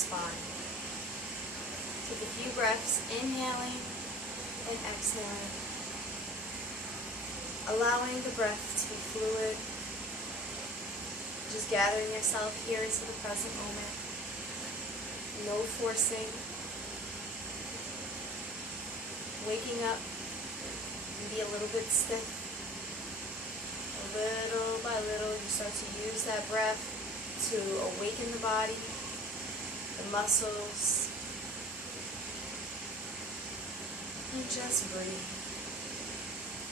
spine. Take a few breaths, inhaling and exhaling, allowing the breath to be fluid, just gathering yourself here into the present moment, no forcing, waking up and be a little bit stiff. Little by little, you start to use that breath to awaken the body, the muscles, and just breathe.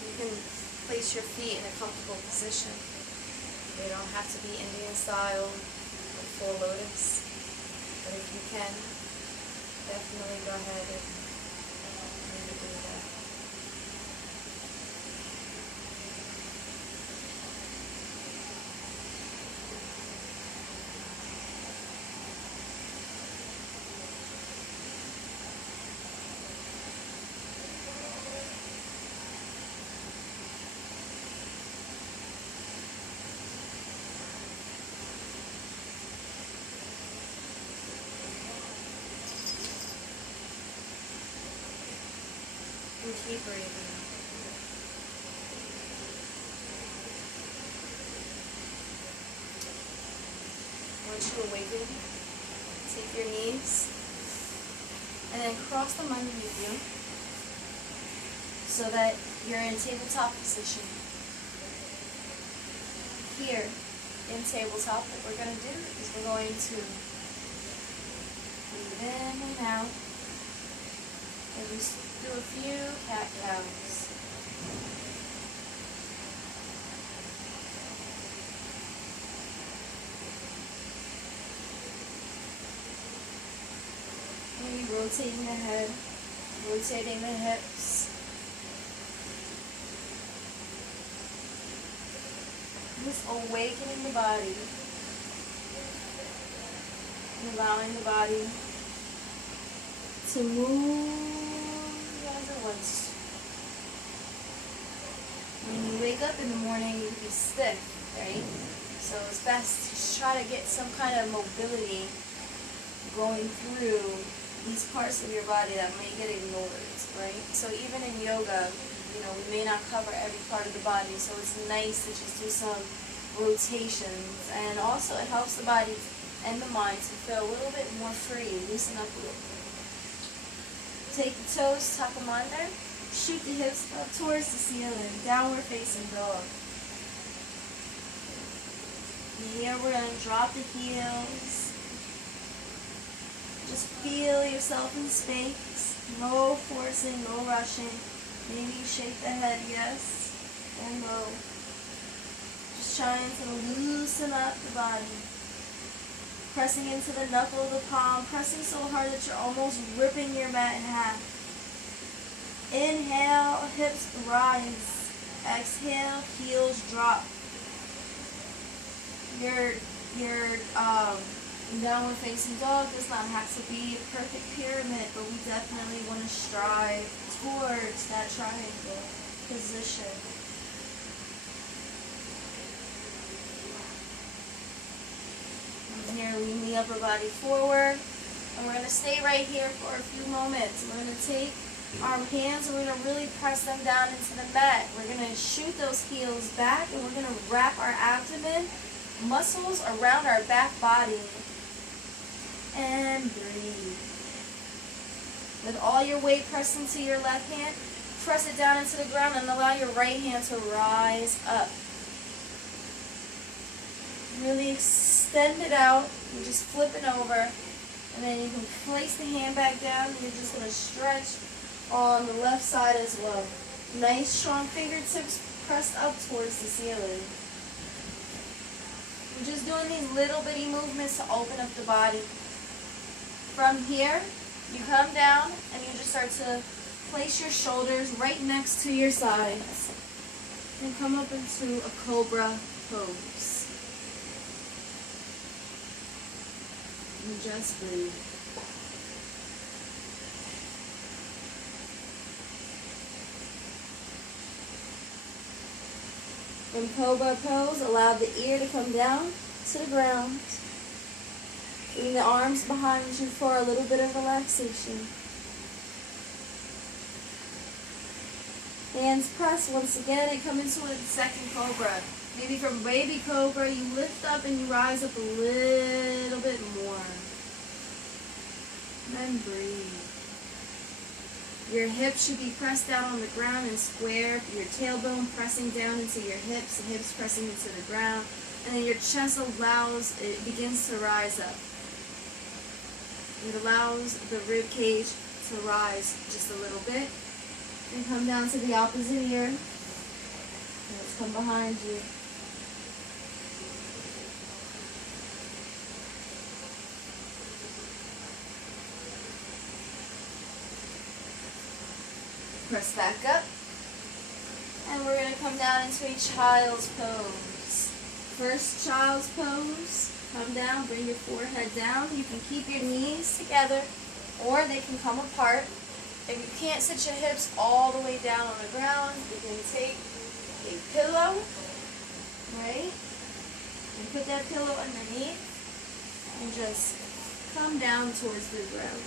You can place your feet in a comfortable position. They don't have to be Indian style or full lotus, but if you can, definitely go ahead and maybe do that. And keep breathing. Once you awaken, take your knees and then cross them underneath you so that you're in tabletop position. Here in tabletop, what we're going to do is we're going to breathe in and out. And just do a few cat-cows. Maybe rotating the head, rotating the hips. Just awakening the body. And allowing the body to move as it wants. When you wake up in the morning, you can be stiff, right? So it's best to try to get some kind of mobility going through these parts of your body that may get ignored, right? So even in yoga, we may not cover every part of the body, so it's nice to just do some rotations. And also it helps the body and the mind to feel a little bit more free, loosen up a little bit. Take the toes, tuck them under, shoot the hips up towards the ceiling, downward facing dog. Here we're going to drop the heels. Just feel yourself in space. No forcing, no rushing. Maybe you shake the head, yes or no. Just trying to loosen up the body. Pressing into the knuckle of the palm, pressing so hard that you're almost ripping your mat in half. Inhale, hips rise. Exhale, heels drop. Your downward facing dog does not have to be a perfect pyramid, but we definitely want to strive towards that triangle position. Here, lean the upper body forward, and we're going to stay right here for a few moments. We're going to take our hands and we're going to really press them down into the mat. We're going to shoot those heels back, and we're going to wrap our abdomen muscles around our back body. And breathe. With all your weight pressed into your left hand, press it down into the ground and allow your right hand to rise up. Really extend it out. You're just flipping over. And then you can place the hand back down. And you're just going to stretch on the left side as well. Nice strong fingertips pressed up towards the ceiling. We're just doing these little bitty movements to open up the body. From here, you come down and you just start to place your shoulders right next to your sides. And come up into a cobra pose. And just breathe. From cobra pose, allow the ear to come down to the ground. Bring the arms behind you for a little bit of relaxation. Hands press once again and come into a second cobra. Maybe from baby cobra, you lift up and you rise up a little bit more. Then breathe. Your hips should be pressed down on the ground and square. Your tailbone pressing down into your hips, the hips pressing into the ground. And then your chest it begins to rise up. It allows the rib cage to rise just a little bit. And come down to the opposite ear. Let's come behind you. Press back up. And we're going to come down into a child's pose. First child's pose. Come down, bring your forehead down. You can keep your knees together or they can come apart. If you can't sit your hips all the way down on the ground, you can take a pillow, right? And put that pillow underneath and just come down towards the ground.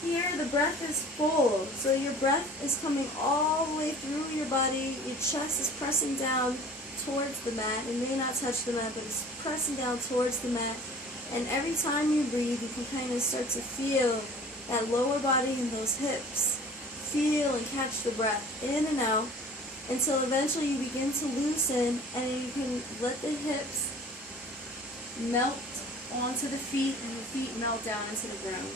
Here, the breath is full, so your breath is coming all the way through your body. Your chest is pressing down towards the mat. It may not touch the mat, but it's pressing down towards the mat. And every time you breathe, you can kind of start to feel that lower body and those hips. Feel and catch the breath in and out until eventually you begin to loosen and you can let the hips melt onto the feet and the feet melt down into the ground.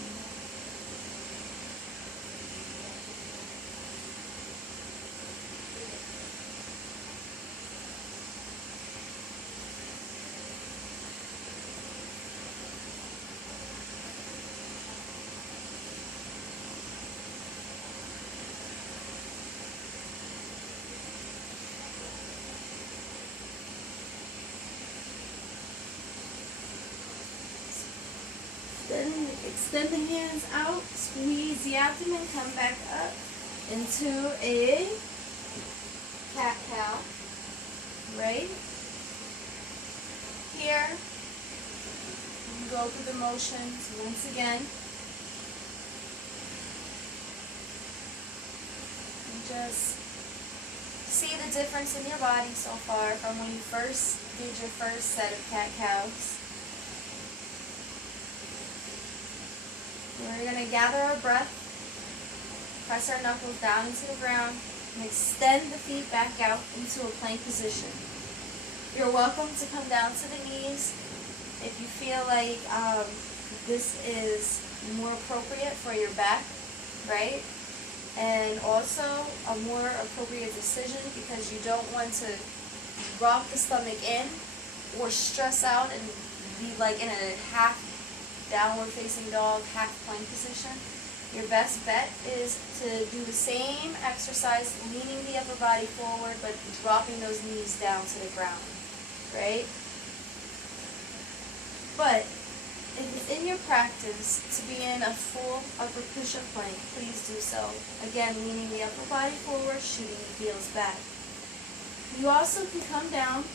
Extend the hands out, squeeze the abdomen, come back up into a cat-cow, right? Here, you go through the motions once again. And just see the difference in your body so far from when you first did your first set of cat-cows. We're going to gather our breath, press our knuckles down into the ground, and extend the feet back out into a plank position. You're welcome to come down to the knees if you feel like this is more appropriate for your back, right? And also a more appropriate decision because you don't want to rock the stomach in or stress out and be like in a half downward facing dog, half plank position. Your best bet is to do the same exercise, leaning the upper body forward, but dropping those knees down to the ground, right? But if it's in your practice to be in a full upper push-up plank, please do so. Again, leaning the upper body forward, shooting the heels back. You also can come down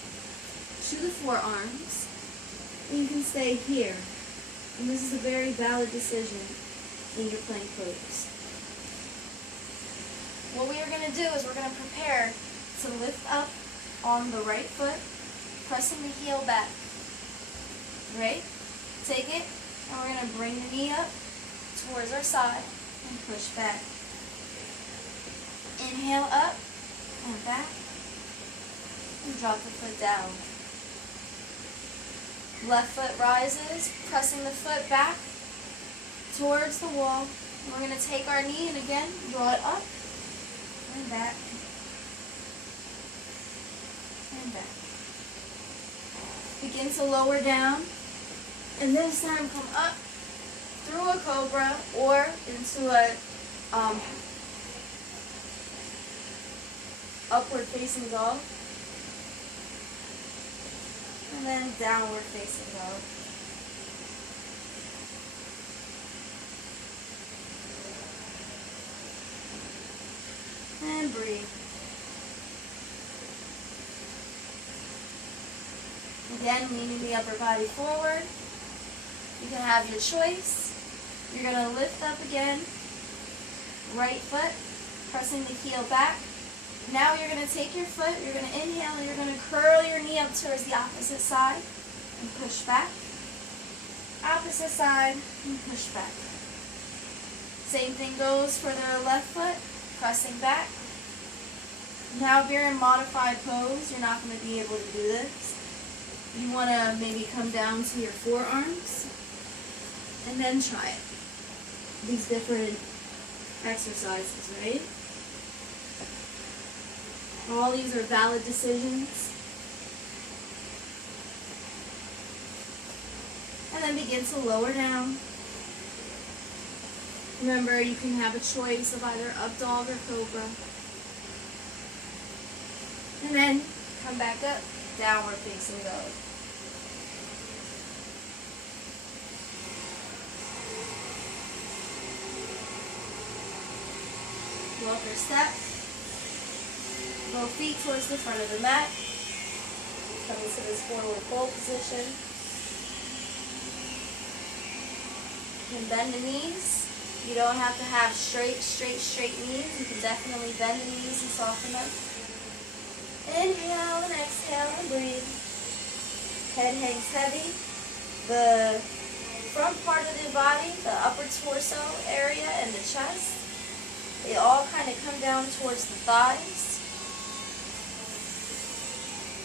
to the forearms, and you can stay here. And this is a very valid decision in your plank pose. What we are going to do is we're going to prepare to lift up on the right foot, pressing the heel back. Right? Take it, and we're going to bring the knee up towards our side and push back. Inhale up and back, and drop the foot down. Left foot rises, pressing the foot back towards the wall. We're going to take our knee and again draw it up and back and back. Begin to lower down and this time come up through a cobra or into a upward facing dog. And then downward facing dog. And breathe. Again, leaning the upper body forward. You can have your choice. You're going to lift up again. Right foot, pressing the heel back. Now you're going to take your foot, you're going to inhale, and you're going to curl your knee up towards the opposite side and push back. Opposite side and push back. Same thing goes for the left foot, pressing back. Now if you're in modified pose, you're not going to be able to do this. You want to maybe come down to your forearms and then try it. These different exercises, right? All these are valid decisions. And then begin to lower down. Remember, you can have a choice of either up dog or cobra. And then come back up, downward facing dog. Walker step. Both feet towards the front of the mat. Come into this forward fold position. You can bend the knees. You don't have to have straight knees. You can definitely bend the knees and soften them. Inhale and exhale and breathe. Head hangs heavy. The front part of the body, the upper torso area and the chest, they all kind of come down towards the thighs.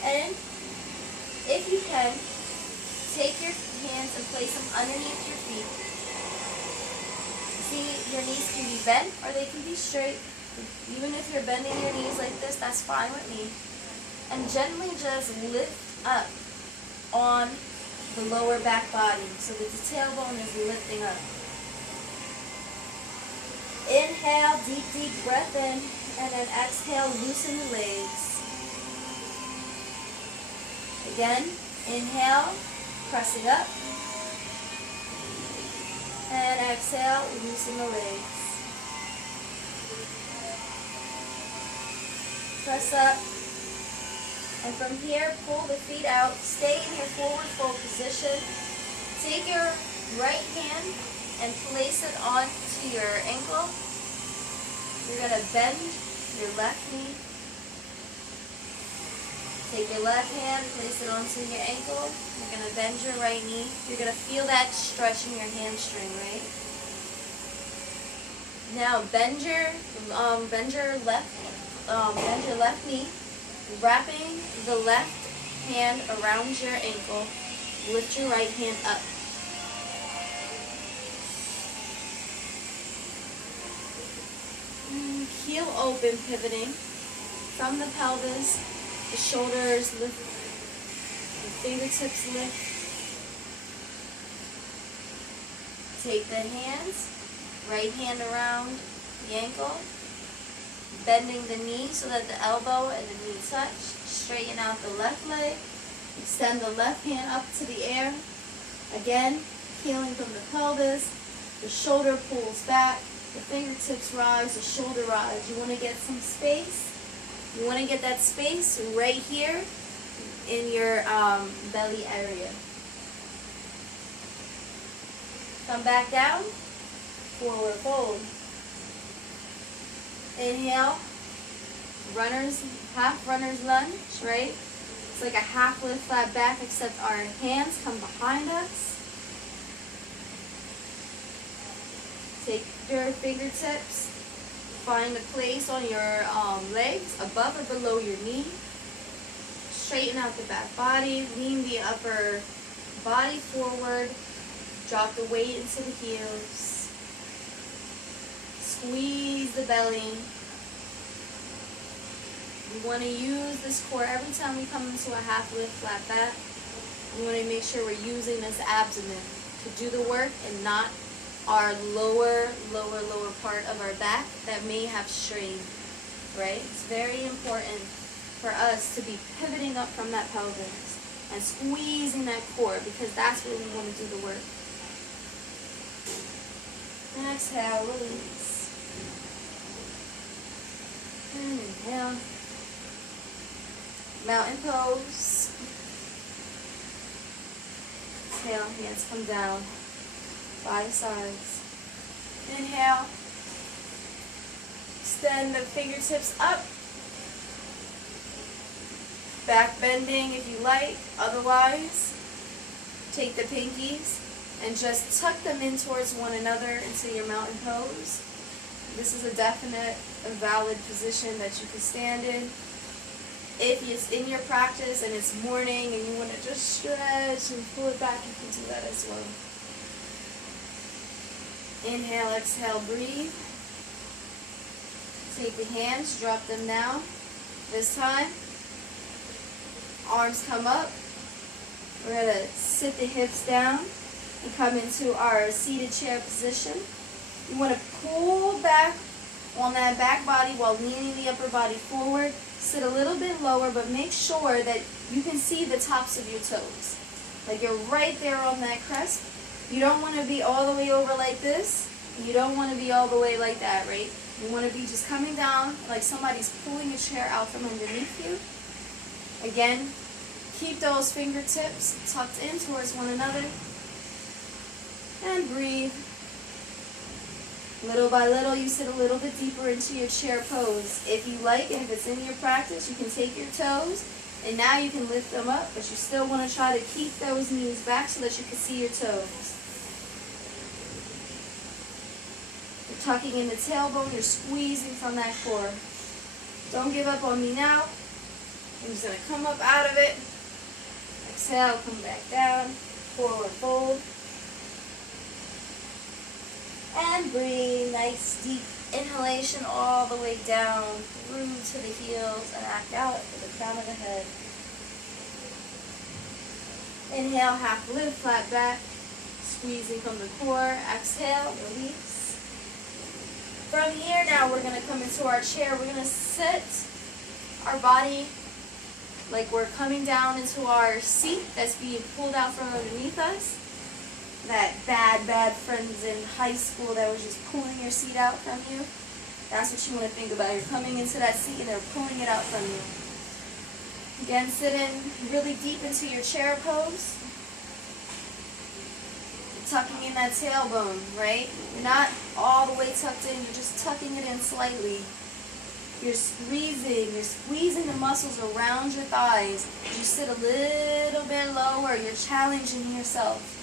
And if you can, take your hands and place them underneath your feet. See, your knees can be bent or they can be straight. Even if you're bending your knees like this, that's fine with me. And gently just lift up on the lower back body so that the tailbone is lifting up. Inhale, deep breath in, and then exhale, loosen the legs. Again, inhale, pressing up, and exhale, loosen the legs. Press up, and from here, pull the feet out, stay in your forward fold position. Take your right hand and place it onto your ankle. You're going to bend your left knee. Take your left hand, place it onto your ankle. You're going to bend your right knee. You're going to feel that stretch in your hamstring, right? Now bend your left knee, wrapping the left hand around your ankle. Lift your right hand up. Heel open, pivoting from the pelvis. The shoulders lift, the fingertips lift. Take the hands, right hand around the ankle, bending the knee so that the elbow and the knee touch. Straighten out the left leg. Extend the left hand up to the air. Again, peeling from the pelvis. The shoulder pulls back. The fingertips rise. The shoulder rise. You want to get some space. You want to get that space right here in your belly area. Come back down. Forward fold. Inhale. Half runner's lunge, right? It's like a half lift flat back, except our hands come behind us. Take your fingertips, find a place on your legs, above or below your knee. Straighten out the back body, lean the upper body forward, drop the weight into the heels. Squeeze the belly. We want to use this core every time we come into a half lift flat back. We want to make sure we're using this abdomen to do the work and not our lower part of our back that may have strained, right? It's very important for us to be pivoting up from that pelvis and squeezing that core, because that's where we want to do the work. And exhale, release. Inhale. Mountain pose. exhale, hands come down by the sides. Inhale, extend the fingertips up, back bending if you like, otherwise take the pinkies and just tuck them in towards one another into your mountain pose. This is a definite, a valid position that you can stand in. If it's in your practice and it's morning and you want to just stretch and pull it back, you can do that as well. Inhale, exhale, breathe. Take the hands, drop them down. This time, arms come up. We're going to sit the hips down and come into our seated chair position. You want to pull back on that back body while leaning the upper body forward. Sit a little bit lower, but make sure that you can see the tops of your toes. Like you're right there on that crest. You don't want to be all the way over like this. You don't want to be all the way like that, right? You want to be just coming down like somebody's pulling a chair out from underneath you. Again, keep those fingertips tucked in towards one another. And breathe. Little by little, you sit a little bit deeper into your chair pose. If you like, and if it's in your practice, you can take your toes, and now you can lift them up, but you still want to try to keep those knees back so that you can see your toes. You're tucking in the tailbone, you're squeezing from that core. Don't give up on me now. I'm just going to come up out of it. Exhale, come back down, forward fold. And breathe, nice deep inhalation all the way down through to the heels and back out to the crown of the head. Inhale, half lift, flat back, squeezing from the core. Exhale, release. From here now we're going to come into our chair. We're going to sit our body like we're coming down into our seat that's being pulled out from underneath us. That bad friends in high school that was just pulling your seat out from you. That's what you want to think about. You're coming into that seat and they're pulling it out from you. Again, sit in really deep into your chair pose. You're tucking in that tailbone, right? You're not all the way tucked in. You're just tucking it in slightly. You're squeezing the muscles around your thighs. You sit a little bit lower. You're challenging yourself.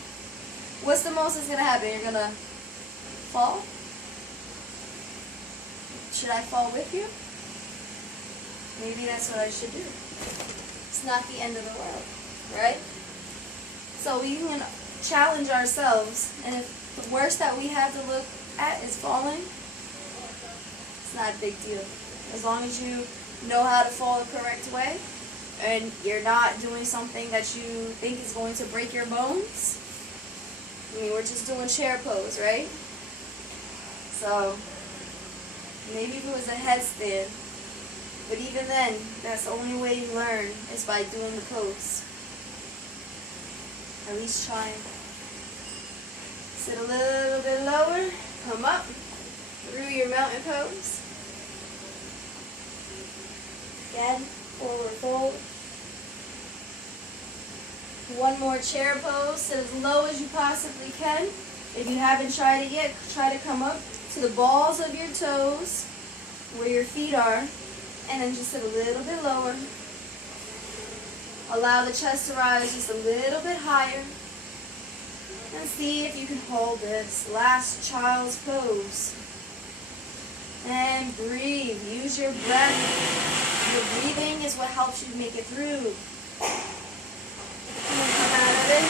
What's the most that's going to happen? You're going to fall? Should I fall with you? Maybe that's what I should do. It's not the end of the world, right? So we can challenge ourselves, and if the worst that we have to look at is falling, it's not a big deal. As long as you know how to fall the correct way, and you're not doing something that you think is going to break your bones. I mean, we're just doing chair pose, right? So, maybe if it was a headstand, but even then, that's the only way you learn is by doing the pose. At least try. Sit a little bit lower, come up through your mountain pose. Again, forward fold. One more chair pose, sit as low as you possibly can. If you haven't tried it yet, try to come up to the balls of your toes, where your feet are, and then just sit a little bit lower. Allow the chest to rise just a little bit higher. And see if you can hold this last child's pose. And breathe. Use your breath. Your breathing is what helps you make it through. Come out of it.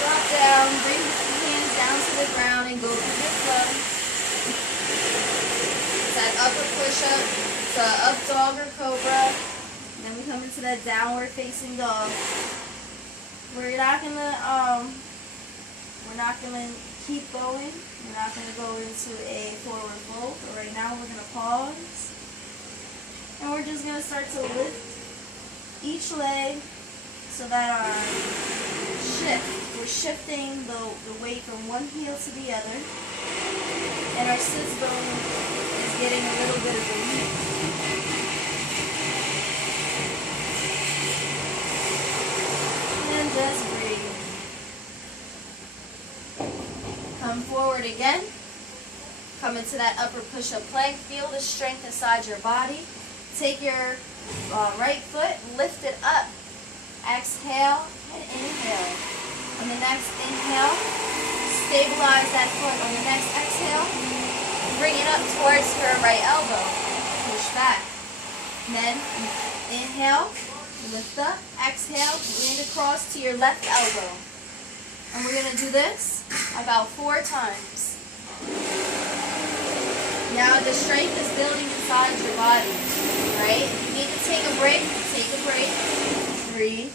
Drop down. Bring the hands down to the ground and go through your flow. It's that upper push-up. It's an up dog or cobra. And then we come into that downward facing dog. We're not gonna keep going. We're not gonna go into a forward fold. But right now we're gonna pause. And we're just gonna start to lift each leg so that our we're shifting the weight from one heel to the other. And our sits bone is getting a little bit of relief. And just breathe. come into that upper push-up plank. Feel the strength inside your body. Take your right foot, lift it up. Exhale and inhale. On the next inhale, stabilize that foot. On the next exhale, bring it up towards your right elbow. Push back. And then inhale, lift up. Exhale, land across to your left elbow. And we're going to do this about 4 times. Now the strength is building inside your body, right? If you need to take a break, take a break. 3,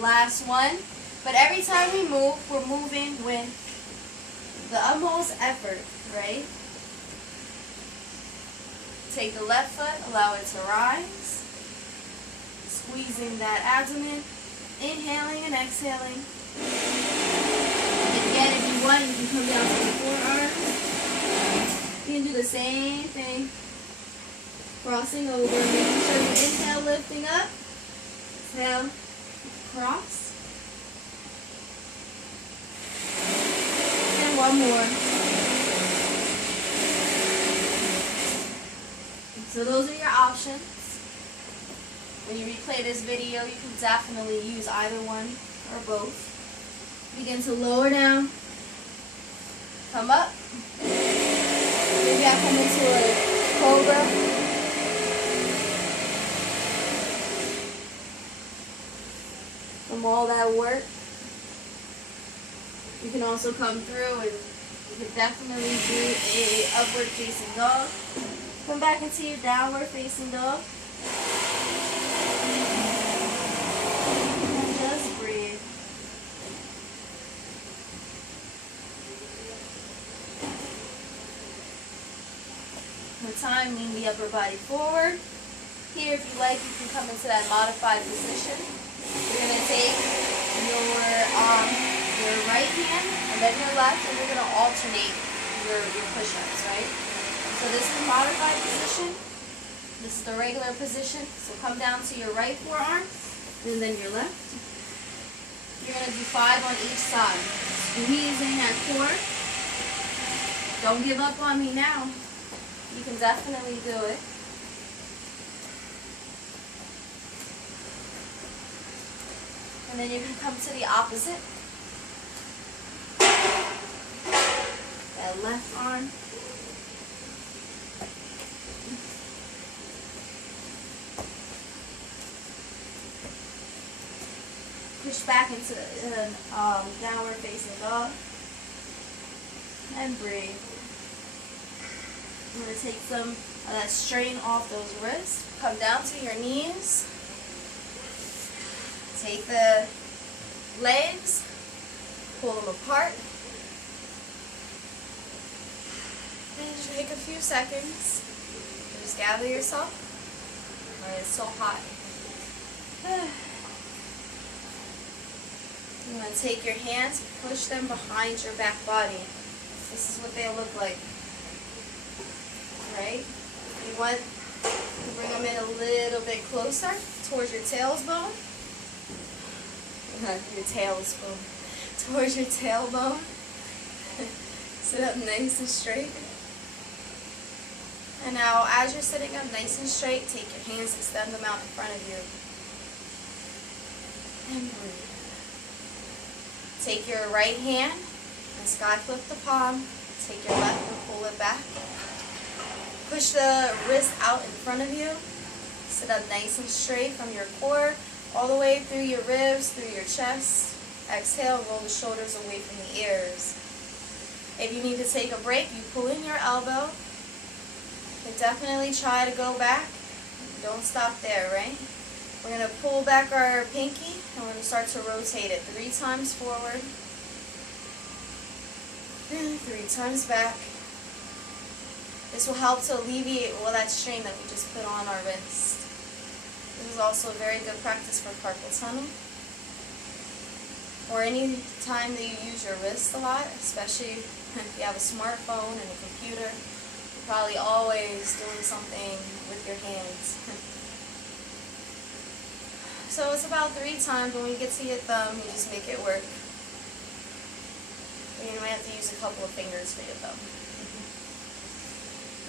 last one. But every time we move, we're moving with the utmost effort, right? Take the left foot, allow it to rise. Squeezing that abdomen, inhaling and exhaling. And again, if you want, you can come down to the forearms. You can do the same thing. Crossing over, making sure you inhale, lifting up. Exhale, cross. And one more. So those are your options. When you replay this video, you can definitely use either one or both. Begin to lower down. Come up. Maybe I come into a cobra. From all that work, you can also come through and you can definitely do a upward facing dog. Come back into your downward facing dog. And just breathe. We're timing the upper body forward. Here, if you like, you can come into that modified position. You're going to take your right hand and then your left, and you're going to alternate your push-ups, right? So this is the modified position. This is the regular position. So come down to your right forearm and then your left. You're going to do 5 on each side. Squeezing that core. Don't give up on me now. You can definitely do it. And then you can come to the opposite. That left arm. Push back into downward facing dog. And breathe. I'm going to take some of that strain off those wrists. Come down to your knees. Take the legs, pull them apart. And just take a few seconds. Just gather yourself. It's so hot. You want to take your hands, push them behind your back body. This is what they look like. Right? You want to bring them in a little bit closer towards your tailbone. Your tailbone. Towards your tailbone. Sit up nice and straight. And now, as you're sitting up nice and straight, take your hands, extend them out in front of you. And breathe. Take your right hand and sky flip the palm. Take your left and pull it back. Push the wrist out in front of you. Sit up nice and straight from your core, all the way through your ribs, through your chest. Exhale, roll the shoulders away from the ears. If you need to take a break, you pull in your elbow. And definitely try to go back. Don't stop there, right? We're going to pull back our pinky, and we're going to start to rotate it 3 times forward. And 3 times back. This will help to alleviate all that strain that we just put on our wrist. This is also a very good practice for carpal tunnel. Or any time that you use your wrist a lot, especially if you have a smartphone and a computer, you're probably always doing something with your hands. So it's about 3 times. When you get to your thumb, you just make it work. You might have to use a couple of fingers for your thumb.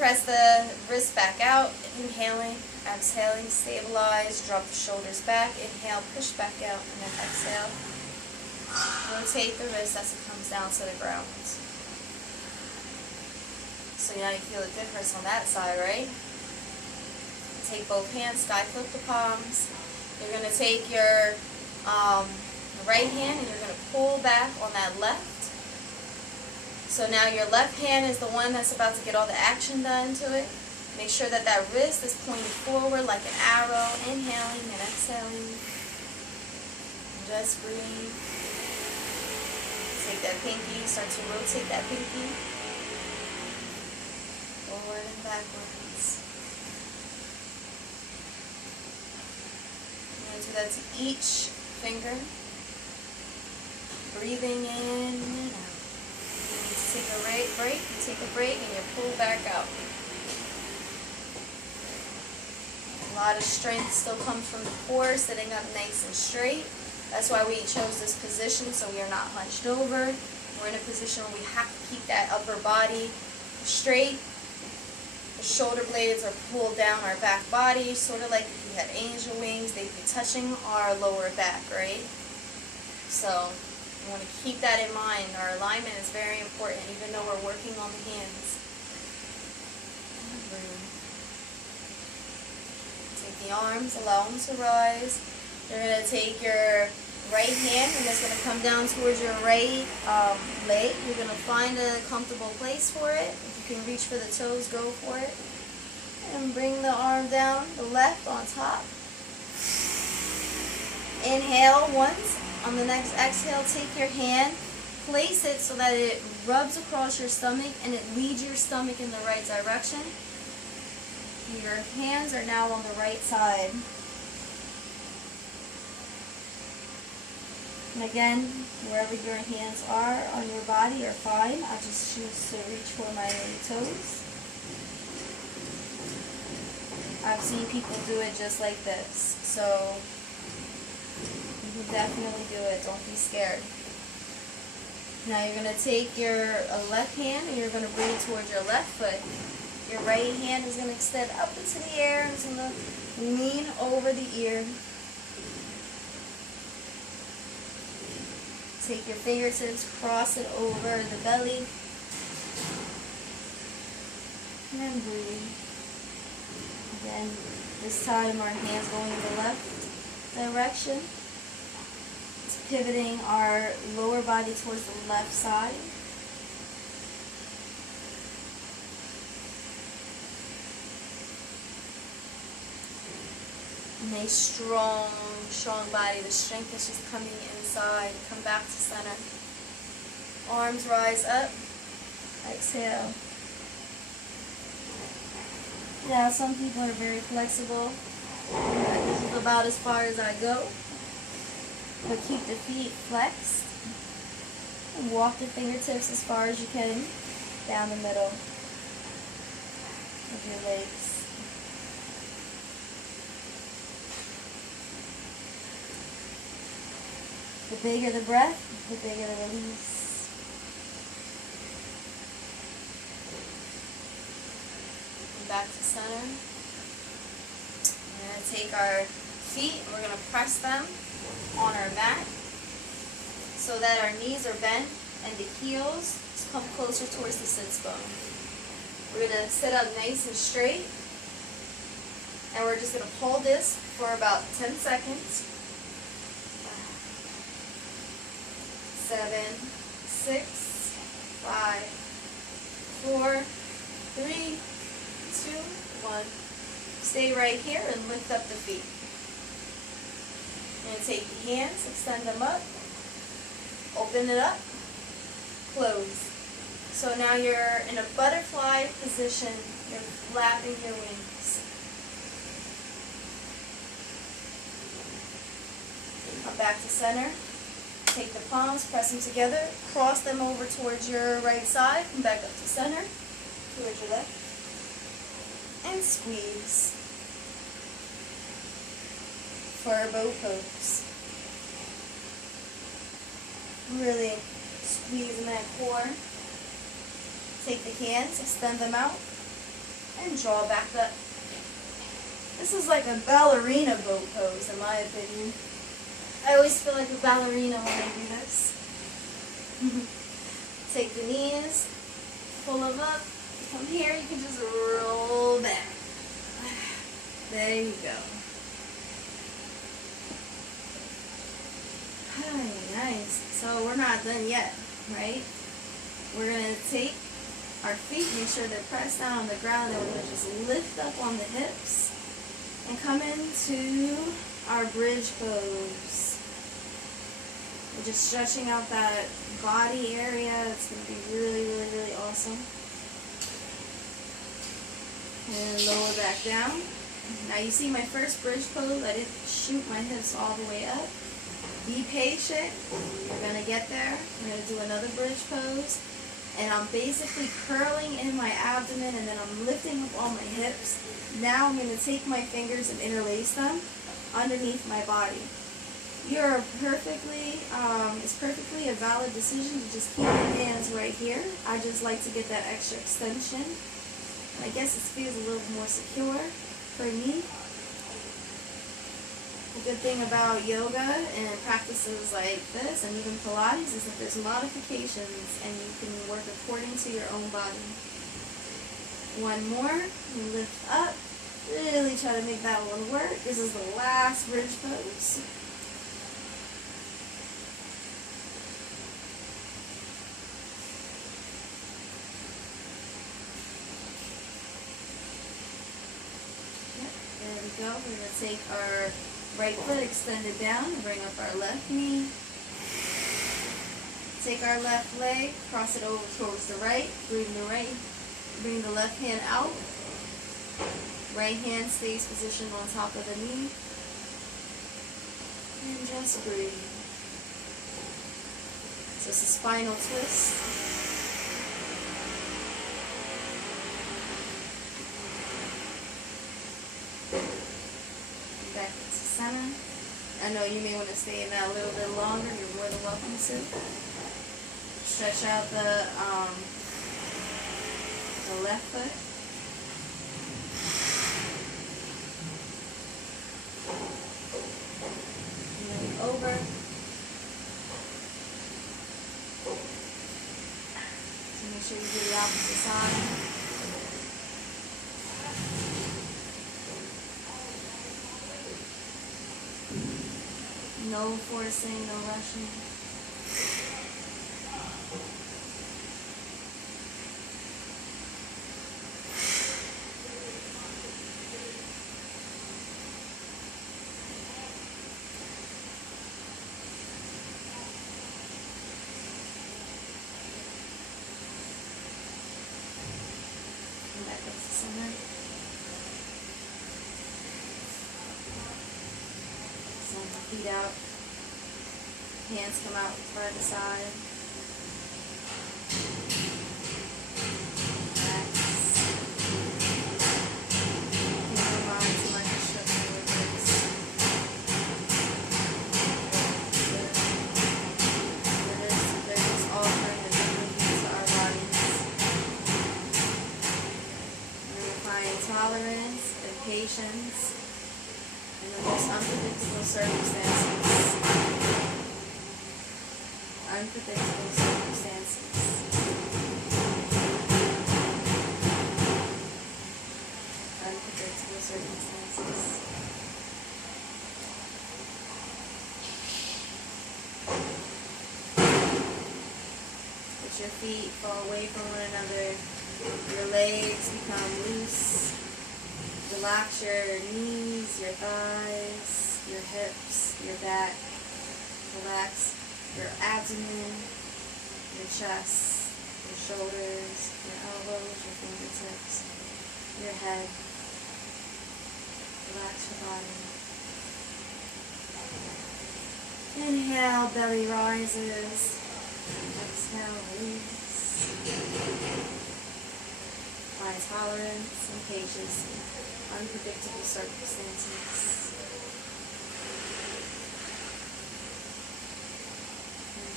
press the wrist back out, inhaling, exhaling, stabilize, drop the shoulders back, inhale, push back out, and then exhale. Rotate the wrist as it comes down to the ground. So now you feel the difference on that side, right? Take both hands, sky flip the palms. You're going to take your right hand and you're going to pull back on that left. So now your left hand is the one that's about to get all the action done to it. Make sure that that wrist is pointing forward like an arrow, inhaling and exhaling. Just breathe. Take that pinky, start to rotate that pinky. Forward and backwards. I'm going to do that to each finger. Breathing in and out. You need to take a break, you take a break and you pull back out. A lot of strength still comes from the core, sitting up nice and straight. That's why we chose this position, so we are not hunched over. We're in a position where we have to keep that upper body straight. The shoulder blades are pulled down our back body, sort of like if you had angel wings, they'd be touching our lower back, right? So we want to keep that in mind. Our alignment is very important, even though we're working on the hands. Take the arms, allow them to rise. You're going to take your right hand and it's going to come down towards your right leg. You're going to find a comfortable place for it. If you can reach for the toes, go for it. And bring the arm down, the left on top. Inhale once. On the next exhale, take your hand, place it so that it rubs across your stomach and it leads your stomach in the right direction. Your hands are now on the right side. And again, wherever your hands are on your body are fine. I just choose to reach for my toes. I've seen people do it just like this. So you can definitely do it. Don't be scared. Now you're going to take your left hand and you're going to bring it towards your left foot. Your right hand is going to extend up into the air and it's going to lean over the ear. Take your fingertips, cross it over the belly, and breathe. Again, this time our hands going in the left direction. It's pivoting our lower body towards the left side. Nice, strong body. The strength is just coming inside. Come back to center. Arms rise up. Exhale. Yeah, some people are very flexible. This is about as far as I go. But keep the feet flexed. And walk the fingertips as far as you can down the middle of your legs. The bigger the breath, the bigger the release. And back to center. We're going to take our feet and we're going to press them on our mat so that our knees are bent and the heels come closer towards the sits bone. We're going to sit up nice and straight and we're just going to hold this for about 10 seconds. 7, 6, 5, 4, 3, 2, 1. Stay right here and lift up the feet. You're going to take your hands, extend them up, open it up, close. So now you're in a butterfly position. You're flapping your wings. Come back to center. Take the palms, press them together, cross them over towards your right side, come back up to center, towards your left, and squeeze for both pose. Really squeeze in that core. Take the hands, extend them out, And draw back up. This is like a ballerina boat pose, in my opinion. I always feel like a ballerina when I do this. Take the knees, pull them up. From here, you can just roll back. There you go. Hi, nice. So we're not done yet, right? We're going to take our feet, make sure they're pressed down on the ground, and we're going to just lift up on the hips and come into our bridge pose. We're just stretching out that body area. It's going to be really, really, really awesome. And lower back down. Now you see my first bridge pose, I didn't shoot my hips all the way up. Be patient. You're going to get there. We're going to do another bridge pose. And I'm basically curling in my abdomen, and then I'm lifting up all my hips. Now I'm going to take my fingers and interlace them underneath my body. You're perfectly, it's perfectly a valid decision to just keep your hands right here. I just like to get that extra extension. And I guess it feels a little more secure for me. The good thing about yoga and practices like this, and even Pilates, is that there's modifications and you can work according to your own body. One more, lift up, really try to make that one work. This is the last bridge pose. Yep, there we go. We're going to take our right foot extended down and bring up our left knee. Take our left leg, cross it over towards the right, bring the left hand out. Right hand stays positioned on top of the knee. And just breathe. So it's a spinal twist. Back into center. I know you may want to stay in that a little bit longer. You're more than welcome to. Stretch out the left foot. And then over. So make sure you do the opposite side. No forcing, no rushing. And back up to center. Send the feet out. Hands come out by the side. Relax. Keep your mind to like a stretching your legs. They're just offering the dignity to our bodies. We're applying tolerance and patience in the most unpredictable circumstances. Unpredictable circumstances. Unpredictable circumstances. Let your feet fall away from one another. Your legs become loose. Relax your knees, your thighs, your hips, your back. Relax your abdomen, your chest, your shoulders, your elbows, your fingertips, your head. Relax your body. Inhale, belly rises. Exhale, release. Find tolerance and patience in unpredictable circumstances.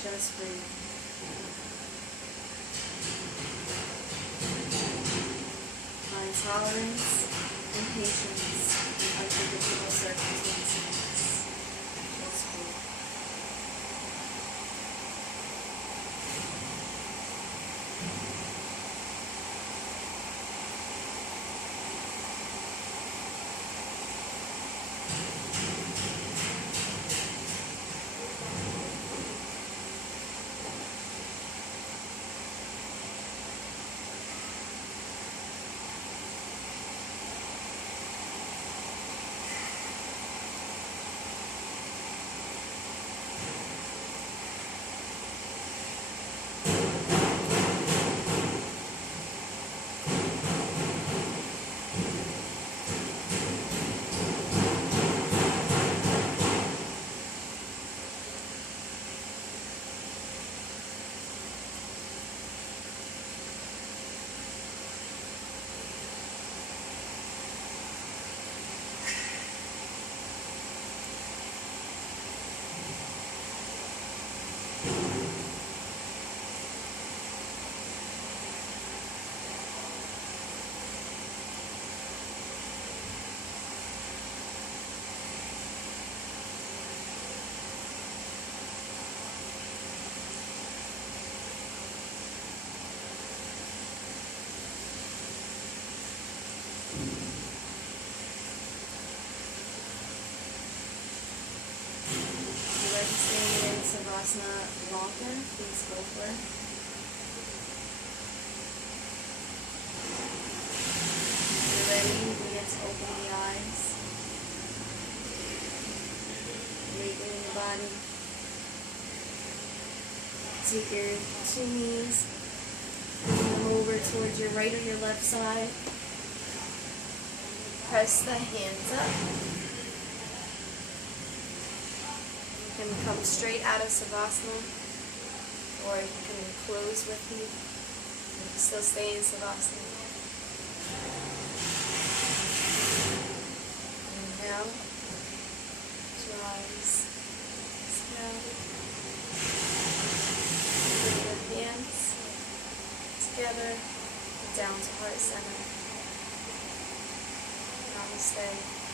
Just breathe. Find tolerance and patience in unpredictable circumstances. Just breathe. Staying in Savasana longer, please go for it. If you're ready, begin to open the eyes. Awakening the body. Take your two knees, bring them over towards your right or your left side. Press the hands up. You can come straight out of Savasana, or you can close with me. You can still stay in Savasana. Inhale. Close your eyes. Exhale. Bring your hands together down to heart center. Namaste.